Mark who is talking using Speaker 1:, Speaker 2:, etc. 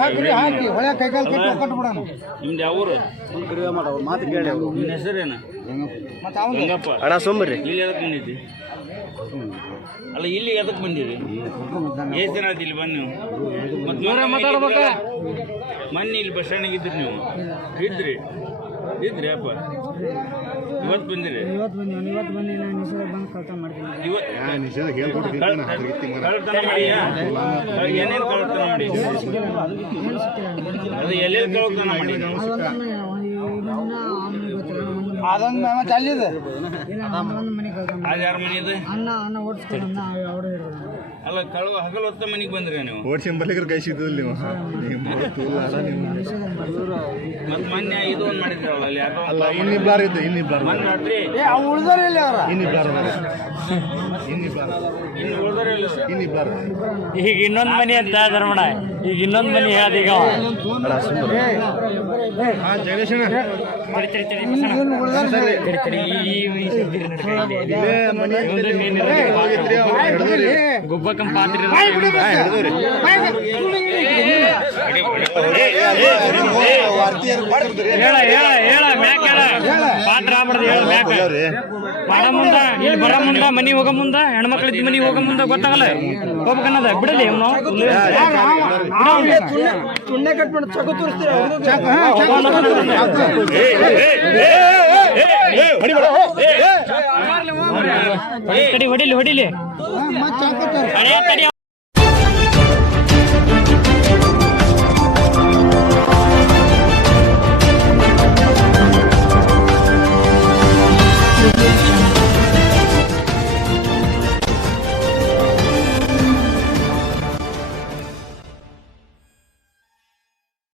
Speaker 1: ಹಾಕ್ರಿ ಹಾಕಿ ಹೊಳೆ ಕೈಕಾಲು ಕಟ್ಟಿ ಒಕ್ಕಟ್ಟು ಬಿಡೋಣ
Speaker 2: ನಿಮ್ದು ಯಾವ ಊರು?
Speaker 1: ಮಾತು ಕೇಳಿ
Speaker 2: ನಿನ್ನ ಹೆಸರೇನು?
Speaker 1: ಮತ್ತೆ ಅವನು
Speaker 2: ಗಂಗಪ್ಪ
Speaker 3: ಅಣ್ಣ ಸೋಂಬರ್ರಿ
Speaker 2: ಇಲ್ಲಿ ಎದಕ್ಕೆ ಬಂದಿದ್ದಿ? ಅಲ್ಲ ಇಲ್ಲಿ ಎದಕ್ಕೆ ಬಂದಿರಿ ಎಷ್ಟು ದಿನ ಆಯ್ತು ಇಲ್ಲಿ ಬಂದು ನೀವು? ಮತ್ತೆ ಮೊನ್ನೆ ಮಾತಾಡ್ಬೇಕ? ಮೊನ್ನೆ ಇಲ್ಲಿ ಬಸ್ ಸ್ಟ್ಯಾಂಡಿಗೆ ಇದ್ರಿ ನೀವು? ಇದ್ರಿ. ಇದ್ರಿ ಅಪ್ಪ? ಇವತ್ತು ಬಂದಿರಿ?
Speaker 4: ಇವತ್ತು ಬಂದೀವಿ ಇವತ್ತು ಬಂದು ನಾನು ನಿಷೇಧ ಬಂದು ಕಳ್ತನ ಮಾಡ್ತೀನಿ.
Speaker 2: ಇವತ್ತು? ಕಳ್ತನ ಮಾಡಿಯಾ? ಏನೇನು ಕಳ್ತನ ಮಾಡಿ ಅದು ಎಲ್ಲೆಲ್ಲಿ ಕಳ್ತನ ಮಾಡಿ
Speaker 1: ಅದೊಂದು ಮತ್ತೆ ಅಲ್ಲಿದೆ
Speaker 2: ಯಾರ ಮನೆ ಇದೆ
Speaker 4: ಅನ್ನ ಅನ್ನ ಓಡಿಸ್ಕೊಂಡು ಅವ್ರು ಹಿಡಿದ್ರು
Speaker 2: ಅಲ್ಲ ಕಳು ಹಗಲು ಹೊತ್ತ ಮನೆಗೆ ಬಂದ್ರಿ ನೀವು
Speaker 3: ಓಡಿಸಿ ಬರ್ಲಿಕ್ಕೆ ಕೈ ಸಿಗ್ತದಲ್ಲ ನೀವು
Speaker 2: ಮತ್ತೆ ಮೊನ್ನೆ ಇದು ಒಂದು ಮಾಡಿದ್ರಲ್ಲ ಅಲ್ಲಿ ಯಾರೋ
Speaker 3: ಅಲ್ಲ ಇನ್ನಿಬ್ಬರು ಇದ್ದು ಇನ್ನಿಬ್ಬರು
Speaker 2: ಮೊನ್ನೆ
Speaker 1: ಏ ಅವು ಉಳ್ದಾರ ಇಲ್ಲ ಅವ್ರ
Speaker 3: ಇನ್ನಿಬ್ಬರು ಇನ್ನಿಬ್ಬರು
Speaker 2: ಇನ್ನು ಉಳ್ದರೆ ಇಲ್ಲ.
Speaker 3: ಇನ್ನಿಬ್ಬರು
Speaker 5: ಈಗ ಇನ್ನೊಂದ್ ಮನಿ ಅಂತ ಧರ್ಮಣ ಈಗ ಇನ್ನೊಂದ್ ಮನಿ ಹೇಳ್ದ ಈಗ.
Speaker 3: ಹಾ ಜಗದೀಶಣ್ಣ
Speaker 5: ತಡಿ, ತಡಿ, ತಡಿ,
Speaker 1: ಇನ್ನು ಇನ್ನು ಉಳ್ದಾರ ಇಲ್ಲಿ.
Speaker 5: ತಡಿ, ತಡಿ, ಈ ಈ ಸುದ್ದಿ ನಡ್ಕ ಇಲ್ಲಿ.
Speaker 3: ಇಲ್ಲೇ ಮನೆ
Speaker 5: ಇವಂದು ಮೀನ್ ಇರೋದು
Speaker 1: ಏ,
Speaker 5: ಪಾತ್ರ.
Speaker 1: ಬಾಯ್ ಬಿಡ್ರಿ.
Speaker 5: ಗುಬ್ಬಕ್ಕನ್ ಪಾತ್ರ ಇರೋದು
Speaker 1: ಬಾಯ್
Speaker 5: ಇವಂದು.
Speaker 1: ಬಿಡ್ರಿ. ಬಾಯ್ ಬಿಡ್ರಿ.
Speaker 5: ಹೇಳ ಹೇಳ ಹೇಳ ಮ್ಯಾಕ್ ಹೇಳ ಪಾತ್ರ ಆಗ್ಬಾರ್ದು ಹೇಳ ಮ್ಯಾಕ್ ಮಾಡ ಮುಂದ ಇಲ್ಲಿ ಬರ ಮುಂದ ಮನಿ ಹೋಗ ಮುಂದ ಹೆಣ್ಮಕ್ಳಿದ್ ಮನಿ ಹೋಗ ಮುಂದ ಗೊತ್ತಾಗಲ್ಲ ಹೋಗ್ಬೇಕನ್ನದ ಬಿಡಲಿ ಅವ್ನು
Speaker 4: ತುಣ್ಣೆ ಕಟ್ಬಿಟ್ಟು ಚಕು ತೋರಿಸ್ತೀರ
Speaker 5: ಹೊಡಿಲಿ ಹೊಡಿಲಿ